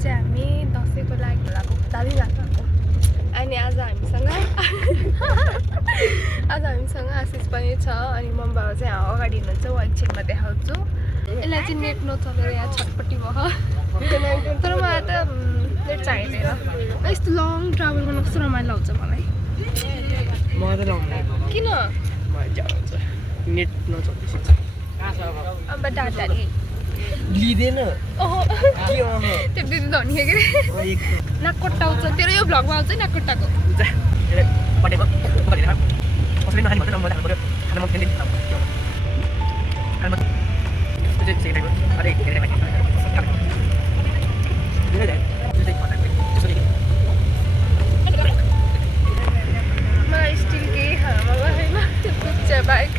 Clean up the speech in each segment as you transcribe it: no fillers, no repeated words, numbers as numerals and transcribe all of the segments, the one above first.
चाहिँ हामी दसैँको लागि गएको दामी गएको अनि आज हामीसँग आशिष पनि छ अनि मम्मी बाबा चाहिँ अगाडि हुनुहुन्छ वा एकछिनमा देखाउँछु यसलाई चाहिँ नेट नचलेर यहाँ छटपट्टि भयो तर मलाई त नेट चाहिँदैन यस्तो लङ ट्राभल गर्न कस्तो रमाइलो आउँछ मलाई मजा लाउँदैन किन मजा आउँछ नेट नचल्दैछ अब डाटाले लिँदैन त्यो दिदी धनिया के अरे नाक कोट्टाउँछ तेरो यो भ्लगमा आउँछ नाक कोट्टाको मलाई स्टिल केही खान मन लागेन त्यो कुच्चा बाइक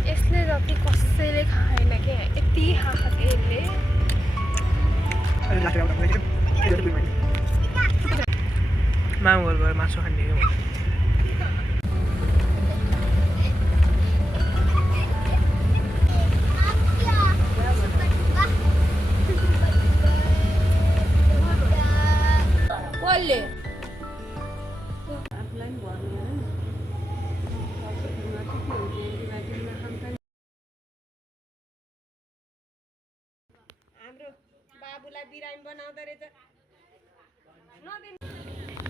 यसले जति कसैले खाएन क्या यति खाएको थियो यसले मामु गएर मासु खाने हो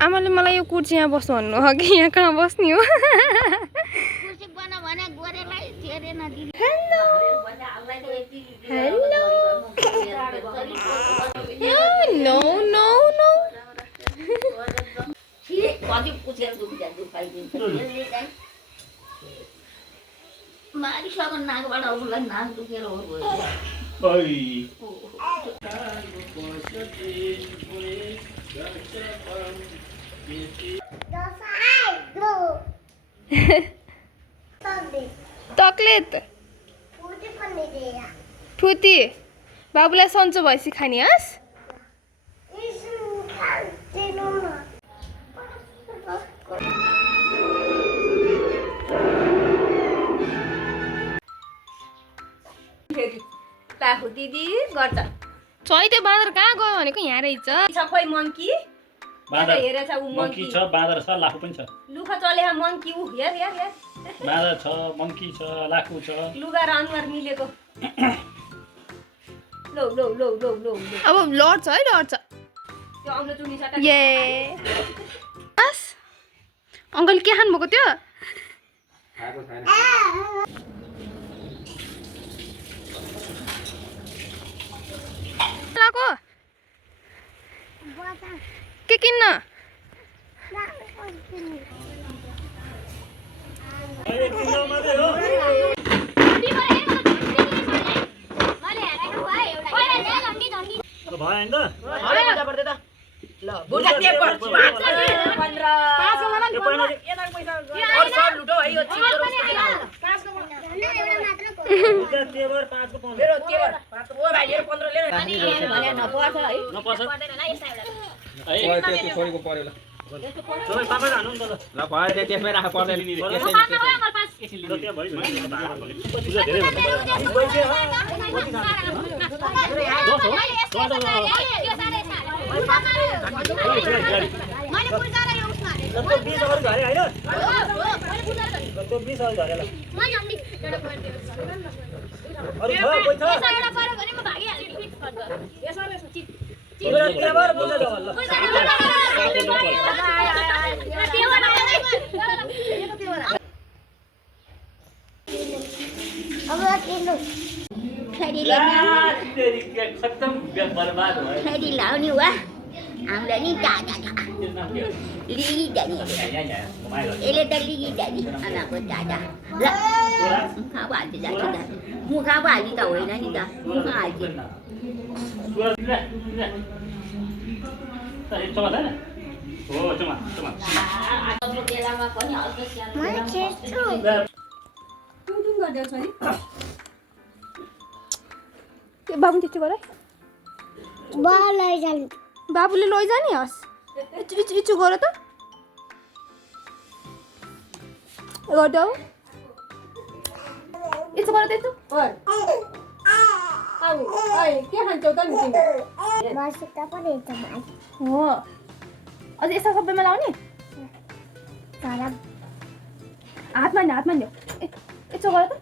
आमाले मलाई यो कुर्सी यहाँ बस्नु भन्नु हो कि यहाँ कहाँ बस्ने हो नो नो नो मारिसको नाकबाट उसलाई नाक दुखेर हो चकलेट फुती बाबुलाई सन्चो भएपछि खाने हस् दिदी गर्छ चैते बाँदर कहाँ गयो भनेको यहाँ रहेछ खोइ मङ्की हेरेछ ऊ मङ्की छ बाँदर छ लाखु पनि छ लुखा चले मङ्की ऊ हेर हेर हेर बाँदर छ मङ्की छ लाखु छ लुगा र अनुहार मिलेको लो लो लो लो लो अब लड्छ है लड्छ त्यो औलो चुनी सटा ए बस अङ्कल के खानुभएको त्यो लाको के किन्न त्यसमै राख पर्दैन खैरी लाउने हुआ हामीलाई नि दादा लिगी दानी यसले त लिगी दानी आमाको दादा ल मुखा पो हाल्छ जान्छ मुखा पो हाल्ने त होइन नि त मुखा हाल्छ बेलामा पनि अर्को सानो टुङटुङ गर्दै छ नि बाबु त्यस्तो गर बाबुले लैजाने हस् इचु गर त गर्दा हो इचु गर त्यस्तो के खान्छौ त नि हो अझ यसो सबैमा लाउने हातमा नि यसो गर त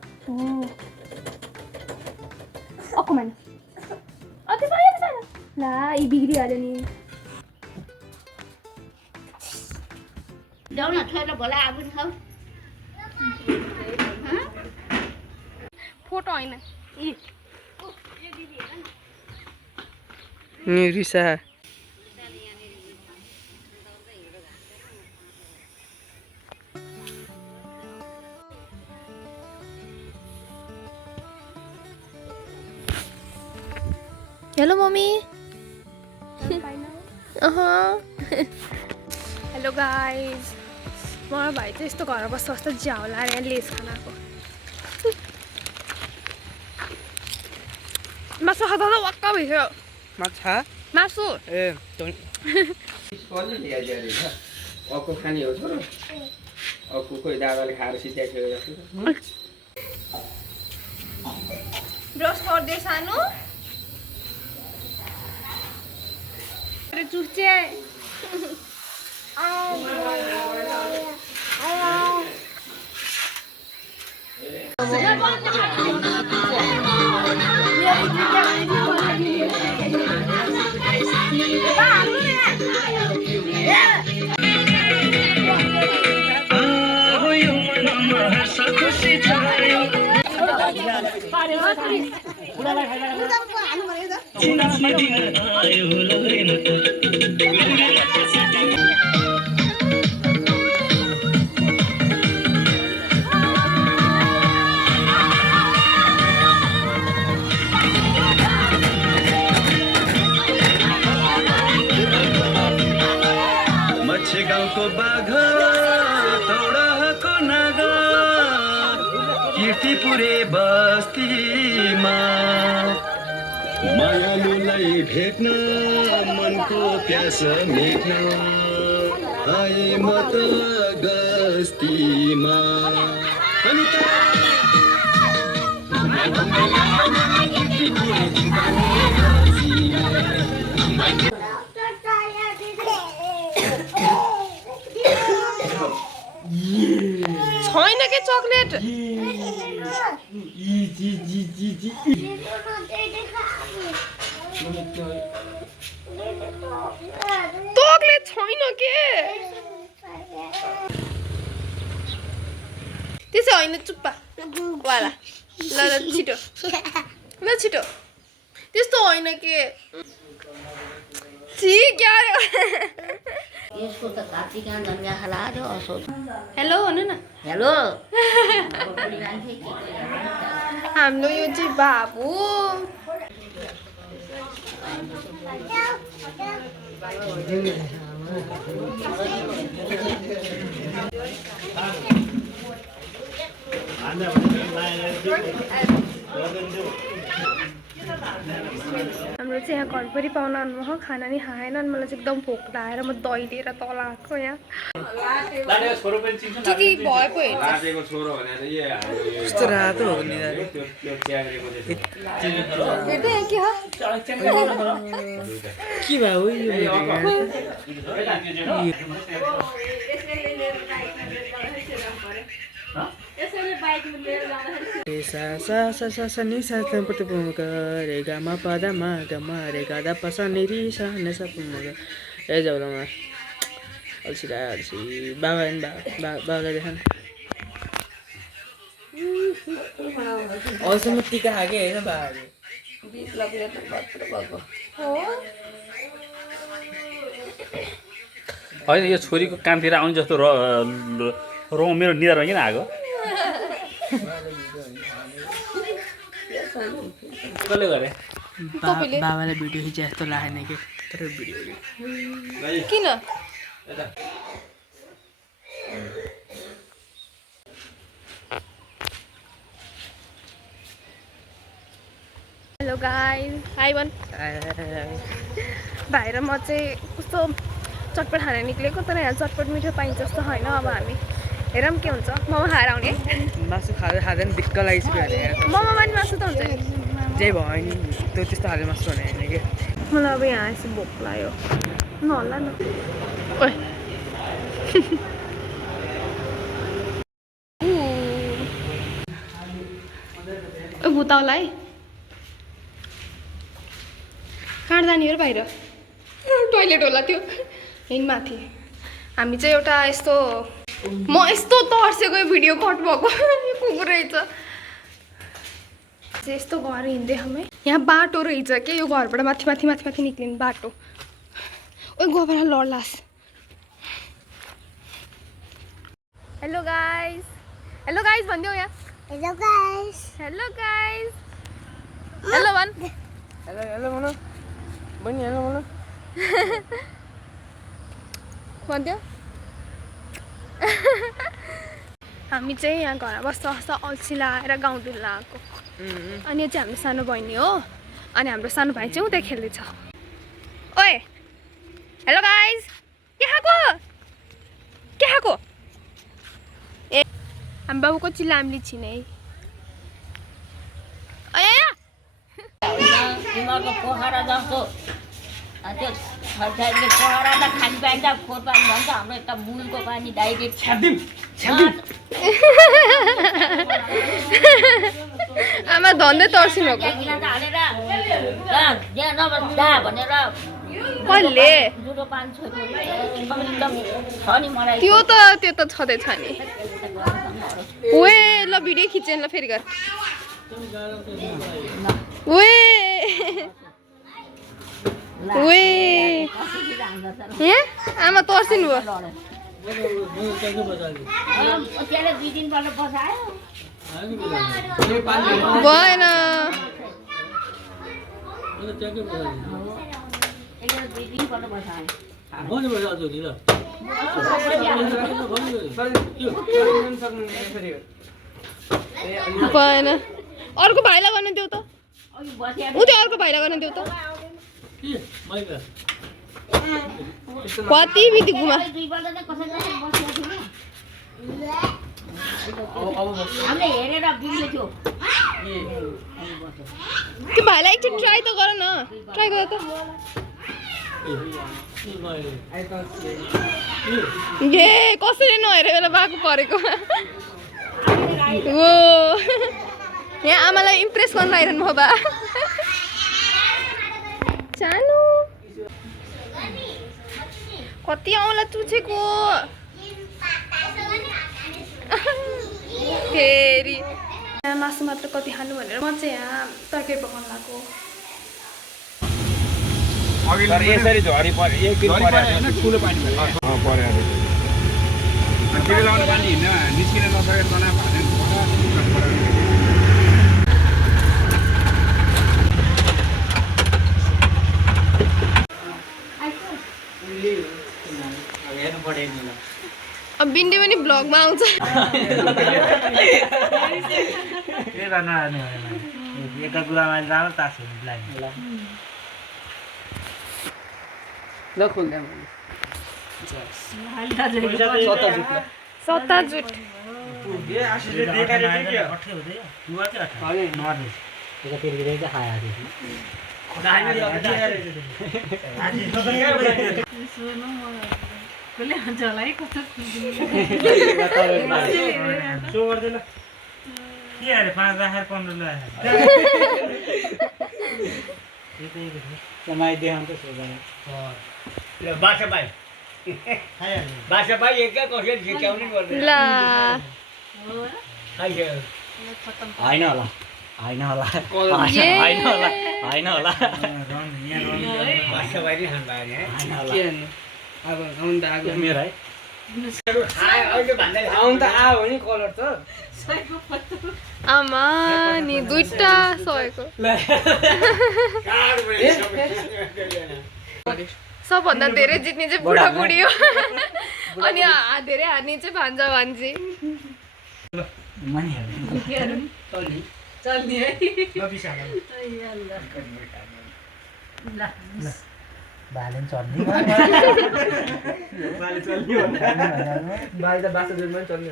अक्को मान त्यसमा हेर्नु छैन ला यी बिग्रिहाल्यो नि जाऊ न छोरा भोला आफू नि खाऊ फोटो होइन रिसा हेलो मम्मी हेलो गाइज म भाइ चाहिँ यस्तो घर बस्दा बस्दा झ्याउ लाएर लेस खानाको मासु खाँदा त वाक्क भइसक्यो माछा मासु ए अक्को खाने हो छोरो अक्को कोही दादाले खाएर सिध्याइसकेको जस्तो ब्रस गर्दै सानो चुच्चे गाउँको बाघ तौडाको नाग कीर्तिपुरे बस्तीमा मायालुलाई भेट्न मनको प्यास मेट्न आए म त गस्तीमा अनि त छैन के चकलेट चकलेट छैन के त्यसो होइन चुप्पा वाला ल ल छिटो ल छिटो त्यस्तो होइन के क्या यसको त काटिका गङ्गा हलायो असोज हेलो भन्नु न हेलो हाम्रो यो चाहिँ बाबु हाम्रो चाहिँ यहाँ घरभरि पाहुना आउनुभयो खाना नि खाएन अनि मलाई चाहिँ एकदम भोक लागेर म दही लिएर तल आएको यहाँ के भयो पो लाटेको छोरो भनेर कस्तो रातो हो नि हेर्दै यहाँ के भयो रे गामा पदा मा गमा रे गादा पसा निरी सा नसा पुमगा ए जाउलामा अल्छी बाबा बाबालाई देखान अहिलेसम्म टिका खाएकै होइन बाबाले होइन यो छोरीको कामतिर आउने जस्तो रौँ मेरो निधारमा किन आएको कसले गरे बाबालाई भिडियो खिचे जस्तो लागेन कि तर भिडियो किन हेलो गाइस हाई भन भाइ र म चाहिँ कस्तो चटपट खान निक्लेको तर यहाँ चटपट मिठो पाइन्छ जस्तो होइन अब हामी हेरौँ के हुन्छ मोमो खाएर आउने मासु खाँदैन दिक्क लागिसक्यो भने मोमोमा नि मासु त हुन्छ नि जे भयो नि त्यो त्यस्तो खाले मासु भने होइन कि मलाई अब यहाँ यसो भोक लाग्यो नहोला न ओए भुताउलाई कहाँ जाने हो र बाहिर टोइलेट होला त्यो यहीँ माथि हामी चाहिँ एउटा यस्तो म यस्तो तर्सेको भिडियो कट भएको कुकुर रहेछ यस्तो घर हिँड्दै हामी यहाँ बाटो रहेछ के यो घरबाट माथि माथि माथि माथि निक्लिने बाटो ओ गोबरा लड्लास हेलो गाइस भनिदेऊ यहाँ हेलो गाइस हेलो भन हेलो भन बहिनी हेलो भन भनिदेऊ हामी चाहिँ यहाँ घर बस्दा बस्दा अल्छी लगाएर गाउँतिर लगाएको अनि यो चाहिँ हाम्रो सानो बहिनी हो अनि हाम्रो सानो भाइ चाहिँ उतै खेल्दैछ ओए हेलो गाइस के खाएको ए हामी बाबुको चिलामली छिनै तिमीहरूको पोखरा जस्तो त्यो छरछारीले पोखरा त खानु पाइन्छ खोर पानी भन्छ हाम्रो यता मुलको पानी डाइरेक्ट आमा धन्दै तर्सिनु भएको हालेर त्यहाँ नबस्दा भनेर कसले जुरो पानी छोएको छ नि मलाई त्यो त छँदैछ नि ओए ल भिडियो खिचेन ल फेरि गर ओए यहाँ आमा तर्सिनु भयो त्यसले 2 दिनबाट बसायो भएन भएन अर्को भाइलाई गर्न देऊ त उतै अर्को भाइलाई गर्न देऊ त कति बिति घुमा हामीले हेरेर बिग्रियो थियो त्यो भाइलाई एकचोटि ट्राई त गर न ट्राई गर त ए कसरी नहेर बेला बाको परेको ओ यहाँ आमालाई इम्प्रेस गर्न आइरहनु भयो बा सानो कति औँला चुचेको फेरि मासु मात्र कति खानु भनेर म चाहिँ यहाँ तरकारी पकाउनु लाग्यो यसरी झरी पर्यो एक दिन पर्यो ठुलो पानी पर्यो त्यो बेलामा पानी हिँड्न निस्किन नसकेर तना अब बिन्डे पनि भ्लगमा आउँछ ल खोल्दा सत्ता जुट अब आउनु त आएको मेरो है आउनु त आयो नि कलर त आमा नि दुईटा सयको सबभन्दा धेरै जित्ने चाहिँ बुढाबुढी हो अनि धेरै हार्ने चाहिँ भान्जा भान्जी बाहिर त बासा दुध पनि चल्ने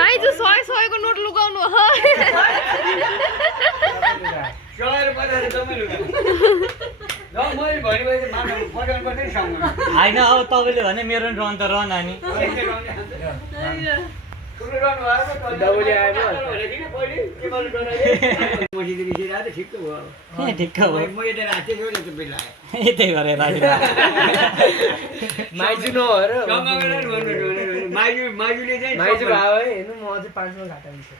माइजू 100 को नोट लुगाउनु होइन अब तपाईँले भने मेरो नि रन त रन अनि ठिक्क हो यतै गरेर माइजू नभएर माइजू भयो है हेर्नु म अझै 500 घाटा हुन्छ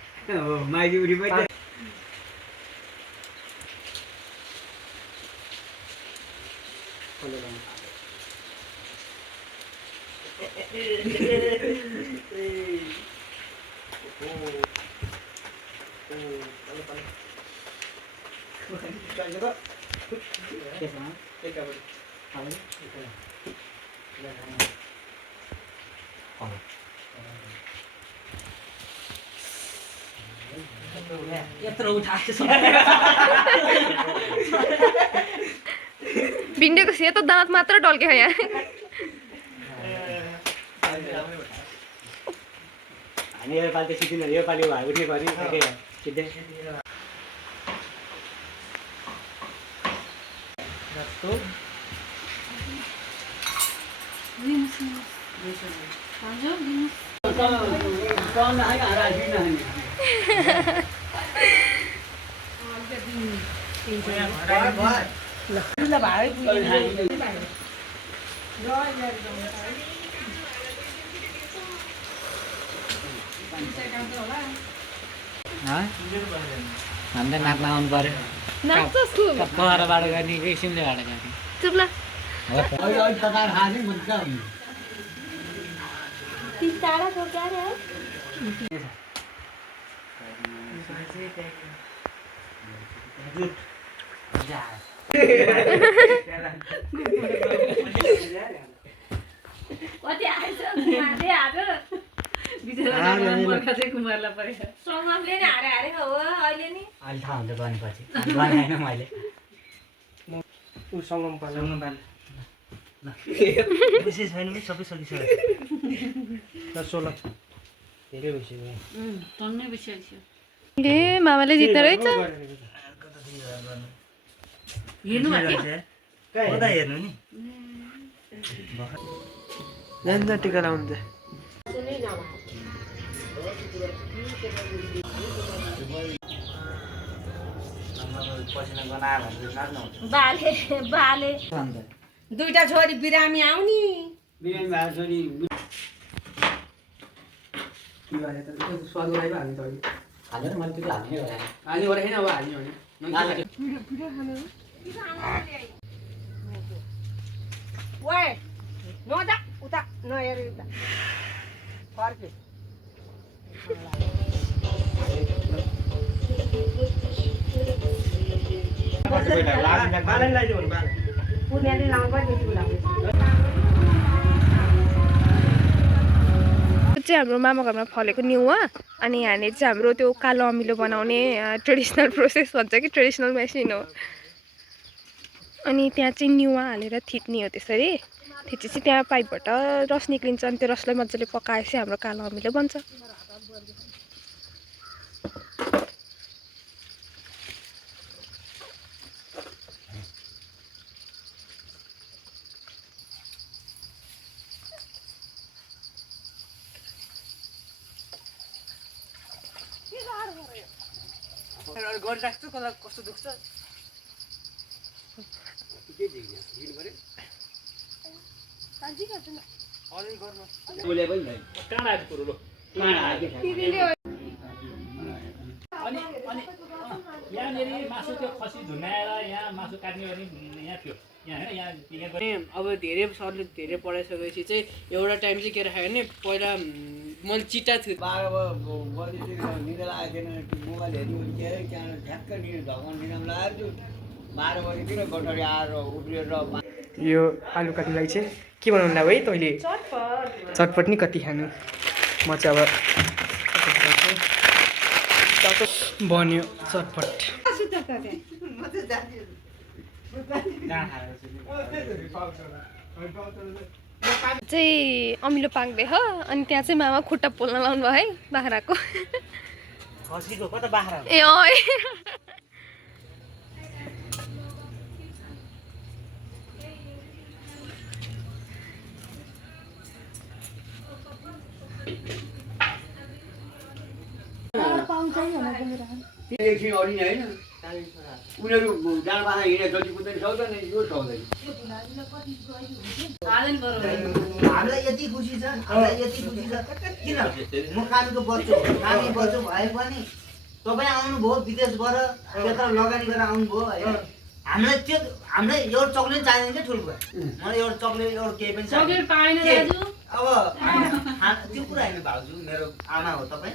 यत्रो उठाएको भिन्डीको सेतो दाँत मात्र टल्के यहाँ हामी योपालि त सिक्किन योपालि भए उठ्ने गऱ्यो सिधै हामीलाई नाच्न आउनु पर्यो नाच्छस् तु पहराबाट गर्ने किसिमले बाट गर्ने चुप ल कति आएछ कुमारले आज बर्खा चाहिँ कुमारलाई परेछ सङ्गमले नि हारेको हो अहिले नि अहिले थाहा हुन्छ भनेपछि बनाएन मैले उ सङ्गम पाल्नु विशेष छैन सबै सकिसक्यो ल 16 धेरै भइसक्यो टन्नै बसिसक्यो ए मामाले जित्ने रहेछ हेर्नु भएको कता हेर्नु नि जान्छ टिका लाउनु चाहिँ पसिना गनायो भने नाच्नु बाले बाले दुईटा छोरी बिरामी आउनी स्वाद गराइबा हाल्नु त अहिले हालेर मैले त्यो हाल्ने हो हाल्नु पऱ्यो होइन अब हाल्ने भने ओए नजा उता नहेर उता फर्के बालन लगाइदियो भने बालन पुण्याले लाउनु पर्ने चुला चाहिँ हाम्रो मामा घरमा फलेको न्युवा अनि यहाँनिर चाहिँ हाम्रो त्यो कालो अमिलो बनाउने ट्रेडिसनल प्रोसेस भन्छ कि ट्रेडिसनल मेसिन हो अनि त्यहाँ चाहिँ न्युवा हालेर थिच्ने हो त्यसरी थिचेपछि त्यहाँ पाइपबाट रस निक्लिन्छ अनि त्यो रसलाई मजाले पकाएपछि हाम्रो कालो अमिलो बन्छ गरिराख्छु कस्तो दुख्छ बोले पनि छैन कहाँ आएको कुरो लो कहाँ आएको छैन अनि यहाँनिर मासु त्यो खसी झुन्डाएर यहाँ मासु काट्ने गर्ने यहाँ थियो यहाँ होइन यहाँ अनि अब धेरै सरले धेरै पढाइसकेपछि चाहिँ एउटा टाइम चाहिँ के राख्यो भने पहिला मैले चिट्टा थियो 12 बजीतिर निद्रा लागेको थिएन मोबाइल हेर्नु के अरे त्यहाँ ठ्याक्क ढकन निदाम लगाएको छु 12 बजीतिर गठरी आएर उफ्रिएर यो आलु काट्नुलाई चाहिँ के बनाउनु ला है तैँले चटपट नि कति खानु म चाहिँ अब बन्यो चटपट चाहिँ अमिलो पाक्दै हो अनि त्यहाँ चाहिँ मामा खुट्टा पोल्न लाउनु भयो है बाख्राको खसीको कता बाख्रा ए अँ एकछिन अडिने होइन उनीहरू डाँडा बाख्रा हिँडेर जति कुद्दैन सक्दैन यो सक्दैन हामीलाई यति खुसी छ किन म कामीको बच्चो हामी बच्चो भए पनि तपाईँ आउनुभयो विदेशबाट त्यत्र लगानी गरेर आउनुभयो होइन हामीलाई एउटा चक्लेट चाहिन्छ क्या ठुलो मलाई एउटा चक्लेट एउटा केही पनि चाहिन्छ अब त्यो कुरा होइन भाउजू मेरो आमा हो तपाईँ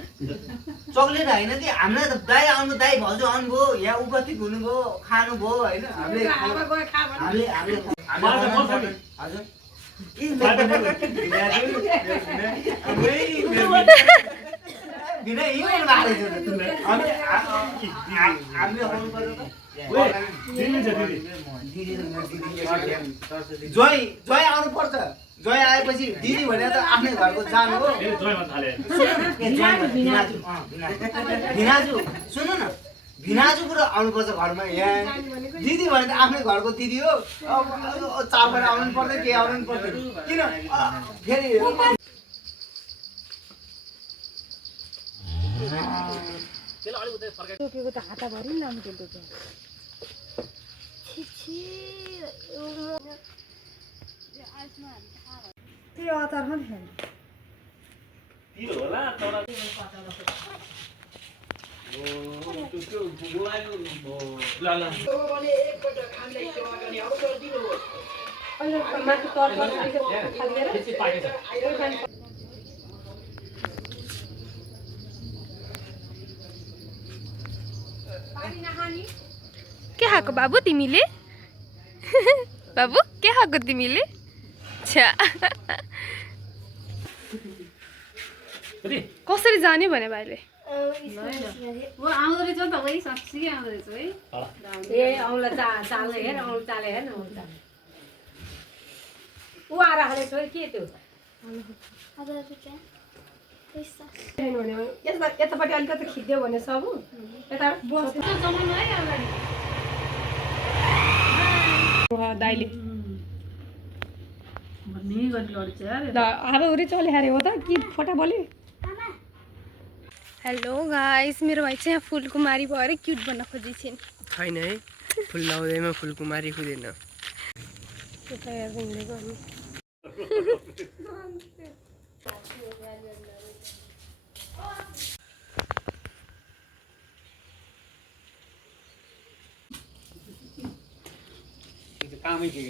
चक्लेट होइन कि हामीलाई त दाइ भाउजू आउनुभयो यहाँ उपस्थित हुनुभयो खानुभयो होइन हजुर जय आउनु पर्छ जय आएपछि दिदी भनेर त आफ्नै घरको जानु हो भिनाजु सुन्नु न भिनाजु कुरा आउनुपर्छ घरमा यहाँ दिदी भने त आफ्नै घरको दिदी हो चापेर आउनु पर्दैन के आउनु पर्दैन किन फेरि टोकेको त हाताभरि नाम त्यो अचारमा होला तर के खाएको बाबु तिमीले बाबु के खाएको तिमीले छ्या कसरी जाने भने भाइले आउँदो रहेछ नि त वही साँच्चै आउँदो रहेछ है ए औँला चाल्ने हेर औँला चाले हेर न औँला ऊ आएर खाले छोरी के त्यो यतापट्टि अलिकति खिच्दियो भने सब यता दाइले हावाहुरी चले हारे हो त कि फटा बोले हेलो गाइस मेरो भाइ चाहिँ यहाँ फुलकुमारी भएर क्युट बन्न खोजेछन् छैन है फुल लाउँदैमा फुलकुमारी हुँदैन कामै के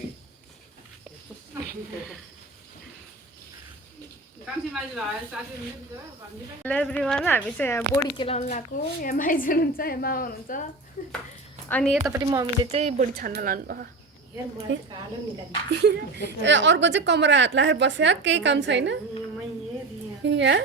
हेलो एभ्रिवान हामी चाहिँ यहाँ बोडी केलाउनु लगाएको यहाँ माइज हुनुहुन्छ यहाँ मामा हुनुहुन्छ अनि यतापट्टि मम्मीले चाहिँ बोडी छान्न लानुभयो अर्को चाहिँ कमरा हात लगाएर बस्यो केही काम छैन यहाँ